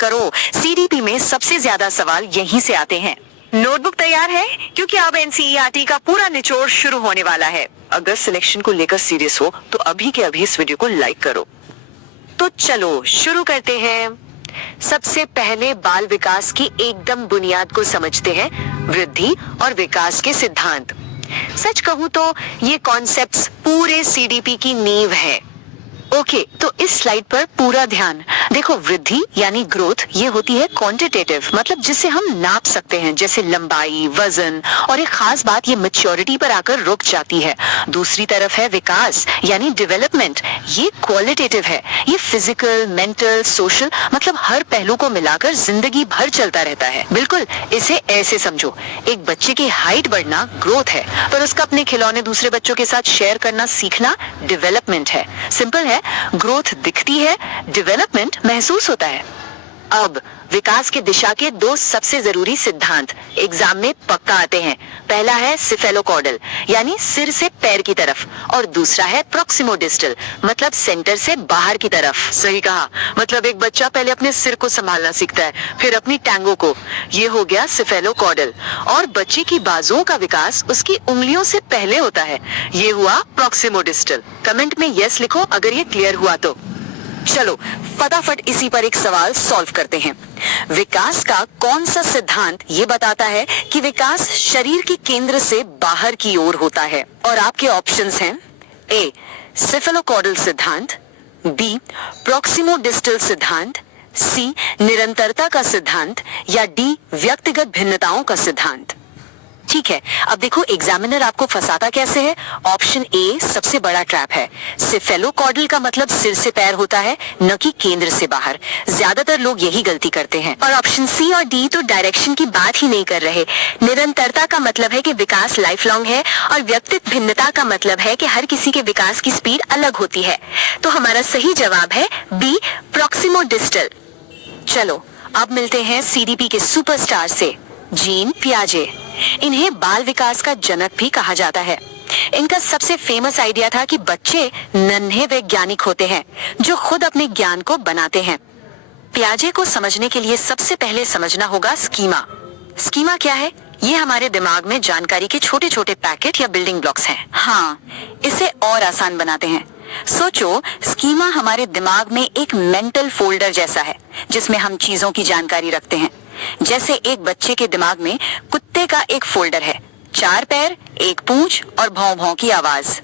करो, सीडीपी में सबसे ज्यादा सवाल यहीं से आते हैं। नोटबुक तैयार है क्योंकि अब एनसीईआरटी का पूरा निचोड़ शुरू होने वाला है। अगर सिलेक्शन को लेकर सीरियस हो तो अभी के अभी इस वीडियो को लाइक करो। तो चलो शुरू करते हैं। सबसे पहले बाल विकास की एकदम बुनियाद को समझते हैं, वृद्धि और विकास के सिद्धांत। सच कहूं तो ये कॉन्सेप्ट्स पूरे सीडीपी की नींव है। ओके, तो इस स्लाइड पर पूरा ध्यान देखो। वृद्धि यानी ग्रोथ, ये होती है क्वांटिटेटिव, मतलब जिसे हम नाप सकते हैं, जैसे लंबाई, वजन, और एक खास बात, ये मैच्योरिटी पर आकर रुक जाती है। दूसरी तरफ है विकास यानी डेवलपमेंट, ये क्वालिटेटिव है, ये फिजिकल, मेंटल, सोशल, मतलब हर पहलू को मिलाकर जिंदगी भर चलता रहता है। बिल्कुल इसे ऐसे समझो, एक बच्चे की हाइट बढ़ना ग्रोथ है, पर उसका अपने खिलौने दूसरे बच्चों के साथ शेयर करना सीखना डेवलपमेंट है। सिंपल है, ग्रोथ दिखती है, डेवलपमेंट महसूस होता है। अब विकास की दिशा के दो सबसे जरूरी सिद्धांत एग्जाम में पक्का आते हैं। पहला है सिफेलोकॉर्डल यानी सिर से पैर की तरफ, और दूसरा है प्रॉक्सिमोडिस्टल मतलब सेंटर से बाहर की तरफ। सही कहा, मतलब एक बच्चा पहले अपने सिर को संभालना सीखता है, फिर अपनी टैंगों को। ये हो गया सिफेलोकॉर्डल। और बच्चे की बाजुओं का विकास उसकी उंगलियों से पहले होता है, ये हुआ प्रॉक्सिमोडिस्टल। कमेंट में यस लिखो अगर ये क्लियर हुआ तो। चलो फटाफट इसी पर एक सवाल सॉल्व करते हैं। विकास का कौन सा सिद्धांत ये बताता है कि विकास शरीर के केंद्र से बाहर की ओर होता है? और आपके ऑप्शंस हैं ए सिफेलोकॉर्डल सिद्धांत, बी प्रॉक्सिमोडिस्टल सिद्धांत, सी निरंतरता का सिद्धांत, या डी व्यक्तिगत भिन्नताओं का सिद्धांत। ठीक है, अब देखो एग्जामिनर आपको फंसाता कैसे है। ऑप्शन ए सबसे बड़ा ट्रैप है। सिफेलोकॉर्डल का मतलब सिर से पैर होता है, न कि केंद्र से बाहर। ज्यादातर लोग यही गलती करते हैं। और ऑप्शन सी और डी तो डायरेक्शन की बात ही नहीं कर रहे। निरंतरता का मतलब है कि विकास लाइफ लॉन्ग है, और व्यक्तिगत भिन्नता का मतलब है कि हर किसी के विकास की स्पीड अलग होती है। तो हमारा सही जवाब है बी प्रॉक्सिमोडिस्टल। चलो अब मिलते हैं सीडीपी के सुपरस्टार से, जीन पियाजे। इन्हें बाल विकास का जनक भी कहा जाता है। इनका सबसे फेमस आइडिया था कि बच्चे नन्हे वैज्ञानिक होते हैं जो खुद अपने ज्ञान को बनाते हैं। पियाजे को समझने के लिए सबसे पहले समझना होगा स्कीमा। स्कीमा क्या है? ये हमारे दिमाग में जानकारी के छोटे छोटे पैकेट या बिल्डिंग ब्लॉक्स हैं। हाँ, इसे और आसान बनाते हैं। सोचो, स्कीमा हमारे दिमाग में एक मेंटल फोल्डर जैसा है जिसमें हम चीजों की जानकारी रखते हैं। जैसे एक बच्चे के दिमाग में कुत्ते का एक फोल्डर है, 4 पैर, 1 पूंछ और भौं भौं की आवाज।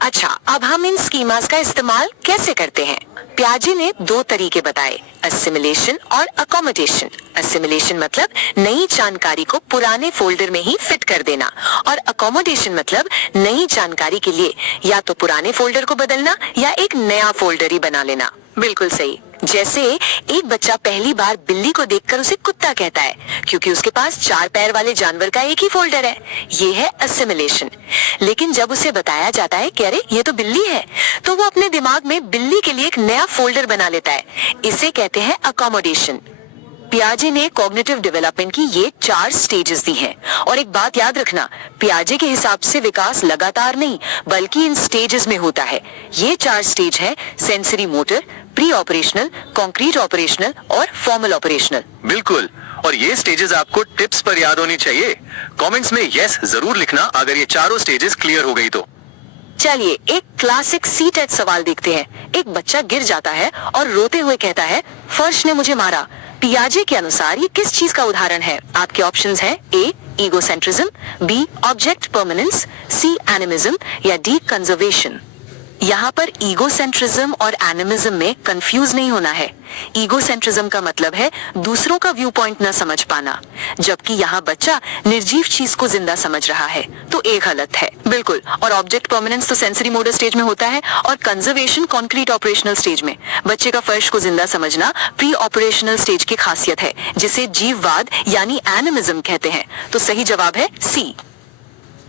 अच्छा, अब हम इन स्कीमास का इस्तेमाल कैसे करते हैं? पियाजे ने 2 तरीके बताए, असिमिलेशन और अकोमोडेशन। असिमिलेशन मतलब नई जानकारी को पुराने फोल्डर में ही फिट कर देना, और अकोमोडेशन मतलब नई जानकारी के लिए या तो पुराने फोल्डर को बदलना या एक नया फोल्डर ही बना लेना। बिल्कुल सही। जैसे एक बच्चा पहली बार बिल्ली को देखकर उसे कुत्ता कहता है क्योंकि उसके पास 4 पैर वाले जानवर का एक ही फोल्डर है। ये है असिमिलेशन। लेकिन जब उसे बताया जाता है कि अरे ये तो बिल्ली है, तो वो अपने दिमाग में बिल्ली के लिए एक नया फोल्डर बना लेता है। इसे कहते हैं अकोमोडेशन। पियाजे ने कॉग्निटिव डेवलपमेंट की ये 4 स्टेजेस दी हैं। और एक बात याद रखना, पियाजे के हिसाब से विकास लगातार नहीं बल्कि इन स्टेजेस में होता है। ये 4 स्टेज है, sensory motor, pre operational, concrete operational और फॉर्मल ऑपरेशनल। बिल्कुल, और ये स्टेजेस आपको टिप्स पर याद होनी चाहिए। कमेंट्स में यस जरूर लिखना अगर ये चारों स्टेजेस क्लियर हो गई तो। चलिए एक क्लासिक सी-टेट सवाल देखते हैं। एक बच्चा गिर जाता है और रोते हुए कहता है फर्श ने मुझे मारा। पियाजे के अनुसार ये किस चीज का उदाहरण है? आपके ऑप्शंस हैं ए ईगोसेंट्रिज्म, बी ऑब्जेक्ट परमानेंस, सी एनिमिज्म, या डी कंजर्वेशन। यहाँ पर ईगोसेंट्रिज्म और एनिमिज्म में कंफ्यूज नहीं होना है। ईगोसेंट्रिज्म का मतलब है दूसरों का व्यू पॉइंट न समझ पाना, जबकि यहाँ बच्चा निर्जीव चीज को जिंदा समझ रहा है, तो एक गलत है। बिल्कुल। और ऑब्जेक्ट परमानेंस तो सेंसरी मोटर स्टेज में होता है, और कंजर्वेशन कॉन्क्रीट ऑपरेशनल स्टेज में। बच्चे का फर्श को जिंदा समझना प्री ऑपरेशनल स्टेज की खासियत है, जिसे जीववाद यानी एनिमिज्म कहते हैं। तो सही जवाब है सी।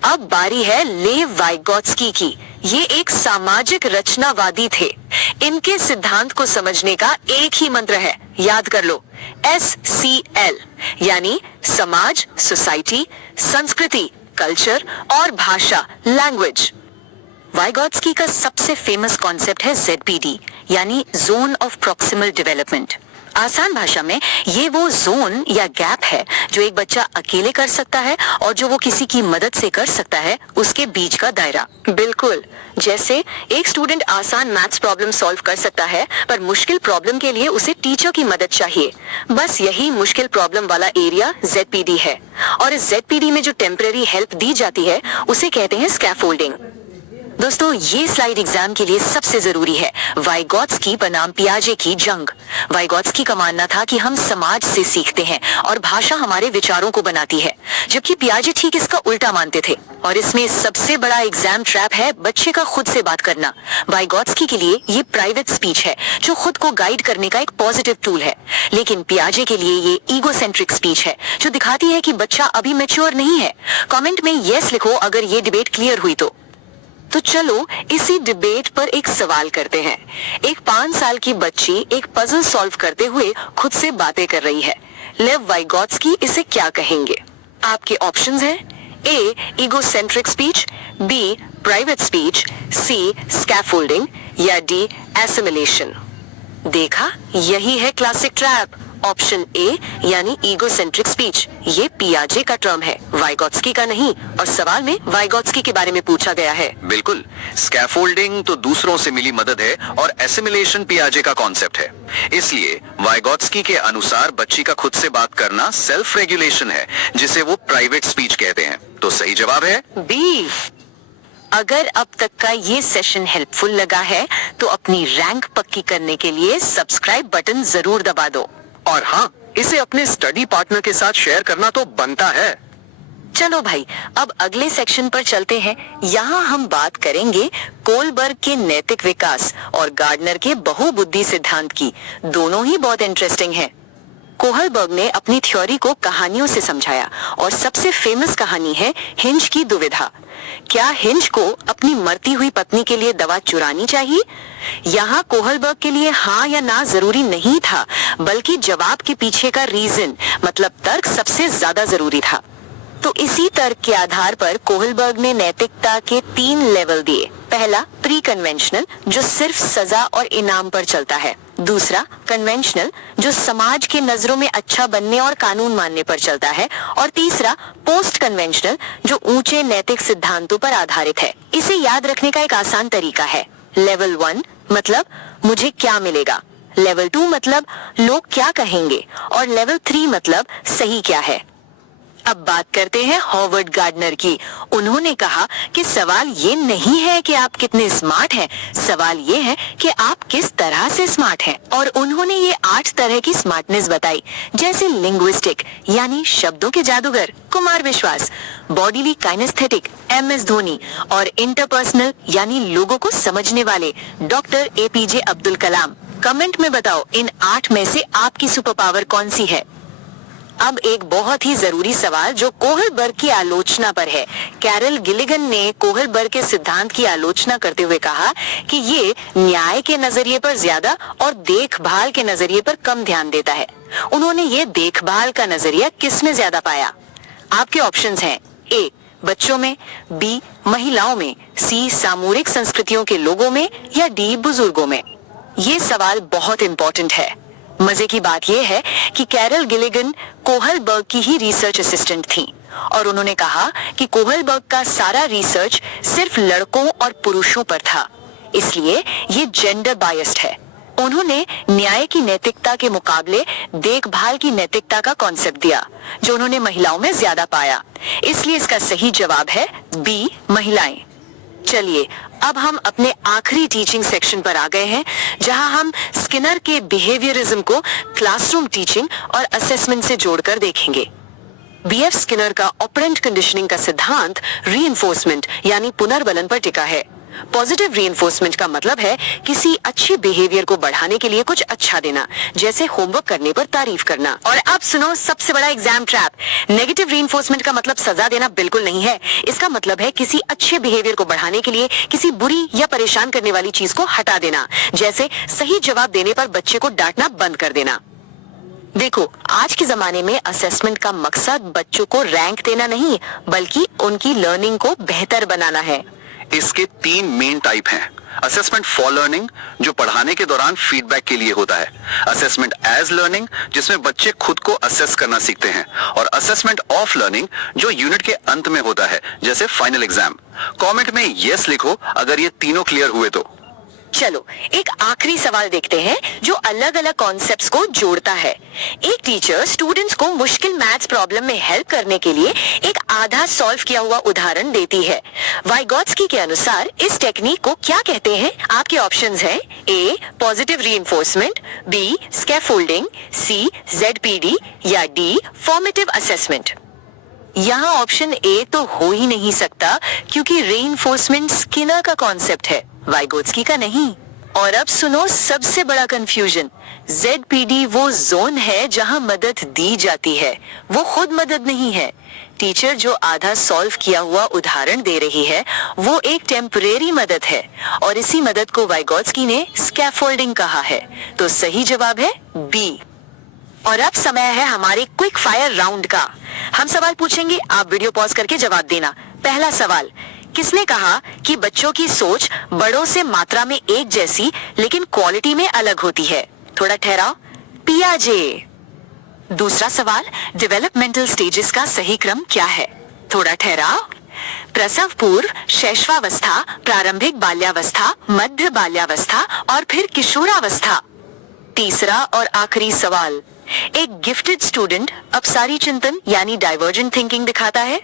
अब बारी है लेव वाइगोत्स्की की। ये एक सामाजिक रचनावादी थे। इनके सिद्धांत को समझने का एक ही मंत्र है, याद कर लो, SCL, यानी समाज, सोसाइटी, संस्कृति, कल्चर और भाषा, लैंग्वेज। वाइगोत्स्की का सबसे फेमस कॉन्सेप्ट है ZPD, यानी जोन ऑफ प्रॉक्सिमल डेवलपमेंट। आसान भाषा में ये वो जोन या गैप है जो एक बच्चा अकेले कर सकता है और जो वो किसी की मदद से कर सकता है, उसके बीच का दायरा। बिल्कुल, जैसे एक स्टूडेंट आसान मैथ्स प्रॉब्लम सॉल्व कर सकता है, पर मुश्किल प्रॉब्लम के लिए उसे टीचर की मदद चाहिए। बस यही मुश्किल प्रॉब्लम वाला एरिया ZPD है, और इस ZPD में जो टेम्परेरी हेल्प दी जाती है उसे कहते हैं स्कैफोल्डिंग। दोस्तों, ये स्लाइड एग्जाम के लिए सबसे जरूरी है। वाइगोत्स्की बनाम पियाजे की जंग। वाइगोत्स्की का मानना था कि हम समाज से सीखते हैं और भाषा हमारे विचारों को बनाती है, जबकि पियाजे ठीक इसका उल्टा मानते थे। और इसमें सबसे बड़ा एग्जाम ट्रैप है बच्चे का खुद से बात करना। वाइगोत्स्की के लिए ये प्राइवेट स्पीच है, जो खुद को गाइड करने का एक पॉजिटिव टूल है, लेकिन पियाजे के लिए ये ईगोसेंट्रिक स्पीच है, जो दिखाती है कि बच्चा अभी मैच्योर नहीं है। कमेंट में यस लिखो अगर ये डिबेट क्लियर हुई तो चलो इसी डिबेट पर एक सवाल करते हैं। एक 5 साल की बच्ची एक पजल सॉल्व करते हुए खुद से बातें कर रही है। लेव वाइगोत्स्की इसे क्या कहेंगे? आपके ऑप्शंस हैं: A egocentric speech, B private speech, C scaffolding या डी एसिमिलेशन। देखा, यही है क्लासिक ट्रैप। ऑप्शन ए यानी ईगोसेंट्रिक स्पीच, ये पियाजे का टर्म है, वाइगोत्स्की का नहीं, और सवाल में वाइगोत्स्की के बारे में पूछा गया है। बिल्कुल, स्कैफोल्डिंग तो दूसरों से मिली मदद है और एसिमिलेशन पियाजे का कॉन्सेप्ट है। इसलिए वाइगोत्स्की के अनुसार बच्ची का खुद से बात करना सेल्फ रेगुलेशन है, जिसे वो प्राइवेट स्पीच कहते हैं। तो सही जवाब है बी। अगर अब तक का ये सेशन हेल्पफुल लगा है तो अपनी रैंक पक्की करने के लिए सब्सक्राइब बटन जरूर दबा दो। और हाँ, इसे अपने स्टडी पार्टनर के साथ शेयर करना तो बनता है। चलो भाई, अब अगले सेक्शन पर चलते हैं। यहाँ हम बात करेंगे कोलबर्ग के नैतिक विकास और गार्डनर के बहुबुद्धि सिद्धांत की। दोनों ही बहुत इंटरेस्टिंग हैं। कोहलबर्ग ने अपनी थ्योरी को कहानियों से समझाया, और सबसे फेमस कहानी है हिंज की दुविधा। क्या हिंज को अपनी मरती हुई पत्नी के लिए दवा चुरानी चाहिए? यहाँ कोहलबर्ग के लिए हाँ या ना जरूरी नहीं था, बल्कि जवाब के पीछे का रीजन मतलब तर्क सबसे ज्यादा जरूरी था। तो इसी तर्क के आधार पर कोहलबर्ग ने नैतिकता के 3 लेवल दिए। पहला प्री कन्वेंशनल, जो सिर्फ सजा और इनाम पर चलता है। दूसरा कन्वेंशनल, जो समाज के नजरों में अच्छा बनने और कानून मानने पर चलता है। और तीसरा पोस्ट कन्वेंशनल, जो ऊंचे नैतिक सिद्धांतों पर आधारित है। इसे याद रखने का एक आसान तरीका है। लेवल 1 मतलब मुझे क्या मिलेगा, लेवल 2 मतलब लोग क्या कहेंगे, और लेवल 3 मतलब सही क्या है। अब बात करते हैं हॉवर्ड गार्डनर की। उन्होंने कहा कि सवाल ये नहीं है कि आप कितने स्मार्ट हैं, सवाल ये है कि आप किस तरह से स्मार्ट हैं। और उन्होंने ये 8 तरह की स्मार्टनेस बताई, जैसे लिंग्विस्टिक यानी शब्दों के जादूगर कुमार विश्वास, बॉडीली काइनेस्थेटिक MS धोनी, और इंटरपर्सनल यानी लोगों को समझने वाले doctor APJ Abdul Kalam. Comment में बताओ इन 8 में से आपकी सुपर पावर कौन सी है। अब एक बहुत ही जरूरी सवाल जो कोहलबर्ग की आलोचना पर है। कैरल गिलिगन ने कोहलबर्ग के सिद्धांत की आलोचना करते हुए कहा कि ये न्याय के नजरिए पर ज्यादा और देखभाल के नजरिए पर कम ध्यान देता है। उन्होंने ये देखभाल का नजरिया किसमें ज्यादा पाया? आपके ऑप्शंस हैं: ए बच्चों में, बी महिलाओं में, सी सामूहिक संस्कृतियों के लोगों में, या डी बुजुर्गों में। ये सवाल बहुत इंपॉर्टेंट है। मजे की बात यह है कि कैरल गिलिगन कोहलबर्ग की ही रिसर्च असिस्टेंट थी, और उन्होंने कहा कि कोहलबर्ग का सारा रिसर्च सिर्फ लड़कों और पुरुषों पर था, इसलिए ये जेंडर बायस्ड है। उन्होंने न्याय की नैतिकता के मुकाबले देखभाल की नैतिकता का कॉन्सेप्ट दिया, जो उन्होंने महिलाओं में ज्यादा पाया। इसलिए इसका सही जवाब है बी महिलाएं। चलिए अब हम अपने आखिरी टीचिंग सेक्शन पर आ गए हैं, जहां हम स्किनर के बिहेवियरिज्म को क्लासरूम टीचिंग और असेसमेंट से जोड़कर देखेंगे। BF स्किनर का ऑपरेंट कंडीशनिंग का सिद्धांत रीइंफोर्समेंट यानी पुनर्बलन पर टिका है। पॉजिटिव रीइंफोर्समेंट का मतलब है किसी अच्छे बिहेवियर को बढ़ाने के लिए कुछ अच्छा देना, जैसे होमवर्क करने पर तारीफ करना। और अब सुनो सबसे बड़ा एग्जाम ट्रैप। नेगेटिव रीइंफोर्समेंट का मतलब सजा देना बिल्कुल नहीं है। इसका मतलब है किसी अच्छे बिहेवियर को बढ़ाने के लिए किसी बुरी या परेशान करने वाली चीज को हटा देना, जैसे सही जवाब देने पर बच्चे को डांटना बंद कर देना। देखो, आज के जमाने में असेसमेंट का मकसद बच्चों को रैंक देना नहीं, बल्कि उनकी लर्निंग को बेहतर बनाना है। इसके 3 मेन टाइप हैं: असेसमेंट फॉर लर्निंग, जो पढ़ाने के दौरान फीडबैक के लिए होता है, असेसमेंट एज लर्निंग, जिसमें बच्चे खुद को असेस करना सीखते हैं, और असेसमेंट ऑफ लर्निंग, जो यूनिट के अंत में होता है, जैसे फाइनल एग्जाम। कमेंट में यस लिखो अगर ये तीनों क्लियर हुए तो। चलो एक आखिरी सवाल देखते हैं जो अलग अलग कॉन्सेप्ट्स को जोड़ता है। एक टीचर स्टूडेंट्स को मुश्किल मैथ्स प्रॉब्लम में हेल्प करने के लिए एक आधा सॉल्व किया हुआ उदाहरण देती है। वाइगोत्स्की के अनुसार इस टेक्निक को क्या कहते हैं? आपके ऑप्शंस हैं ए पॉजिटिव रीइंफोर्समेंट, बी स्कैफोल्डिंग, सी ZPD या डी फॉर्मेटिव असेसमेंट। यहाँ ऑप्शन ए तो हो ही नहीं सकता क्योंकि रीइंफोर्समेंट स्किनर का कॉन्सेप्ट है, वाइगोत्स्की का नहीं। और अब सुनो सबसे बड़ा कंफ्यूजन, ZPD वो जोन है जहाँ मदद दी जाती है, वो खुद मदद नहीं है। टीचर जो आधा सॉल्व किया हुआ उदाहरण दे रही है वो एक टेम्परेरी मदद है और इसी मदद को वाइगोत्स्की ने स्कैफोल्डिंग कहा है। तो सही जवाब है बी। और अब समय है हमारे क्विक फायर राउंड का। हम सवाल पूछेंगे, आप वीडियो पॉज करके जवाब देना। पहला सवाल, किसने कहा कि बच्चों की सोच बड़ों से मात्रा में एक जैसी लेकिन क्वालिटी में अलग होती है? थोड़ा ठहराओ, पियाजे। दूसरा सवाल, डेवलपमेंटल स्टेजेस का सही क्रम क्या है? थोड़ा ठहराओ, प्रसव पूर्व, शैशवावस्था, प्रारंभिक बाल्यावस्था, मध्य बाल्यावस्था और फिर किशोरावस्था। तीसरा और आखिरी सवाल, एक गिफ्टेड स्टूडेंट अपसारी चिंतन यानी डाइवर्जेंट थिंकिंग दिखाता है,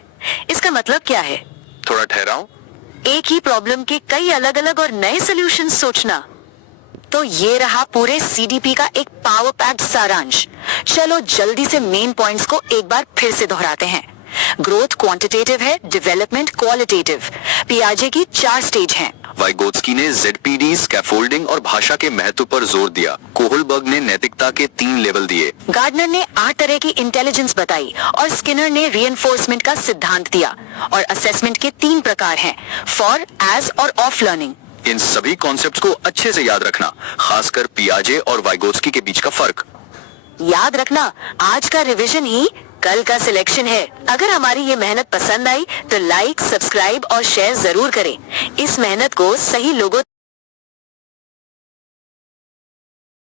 इसका मतलब क्या है? थोड़ा ठहराओ, एक ही प्रॉब्लम के कई अलग अलग और नए सॉल्यूशन सोचना। तो ये रहा पूरे CDP का एक पावर पैक्ड सारांश। चलो जल्दी से मेन पॉइंट्स को एक बार फिर से दोहराते हैं। ग्रोथ क्वांटिटेटिव है, डेवलपमेंट क्वालिटेटिव। पियाजे की 4 स्टेज हैं। वाइगोत्स्की ने ZPD, स्कैफोल्डिंग और भाषा के महत्व पर जोर दिया। कोहलबर्ग ने नैतिकता के 3 लेवल दिए। गार्डनर ने 8 तरह की इंटेलिजेंस बताई और स्किनर ने रीइंफोर्समेंट का सिद्धांत दिया। और असेसमेंट के 3 प्रकार हैं, फॉर, एज और ऑफ लर्निंग। इन सभी कॉन्सेप्ट्स को अच्छे से याद रखना, खासकर पियाजे और वाइगोत्स्की के बीच का फर्क। याद रखना, आज का रिवीजन ही कल का सिलेक्शन है। अगर हमारी ये मेहनत पसंद आई तो लाइक, सब्सक्राइब और शेयर जरूर करें। इस मेहनत को सही लोगों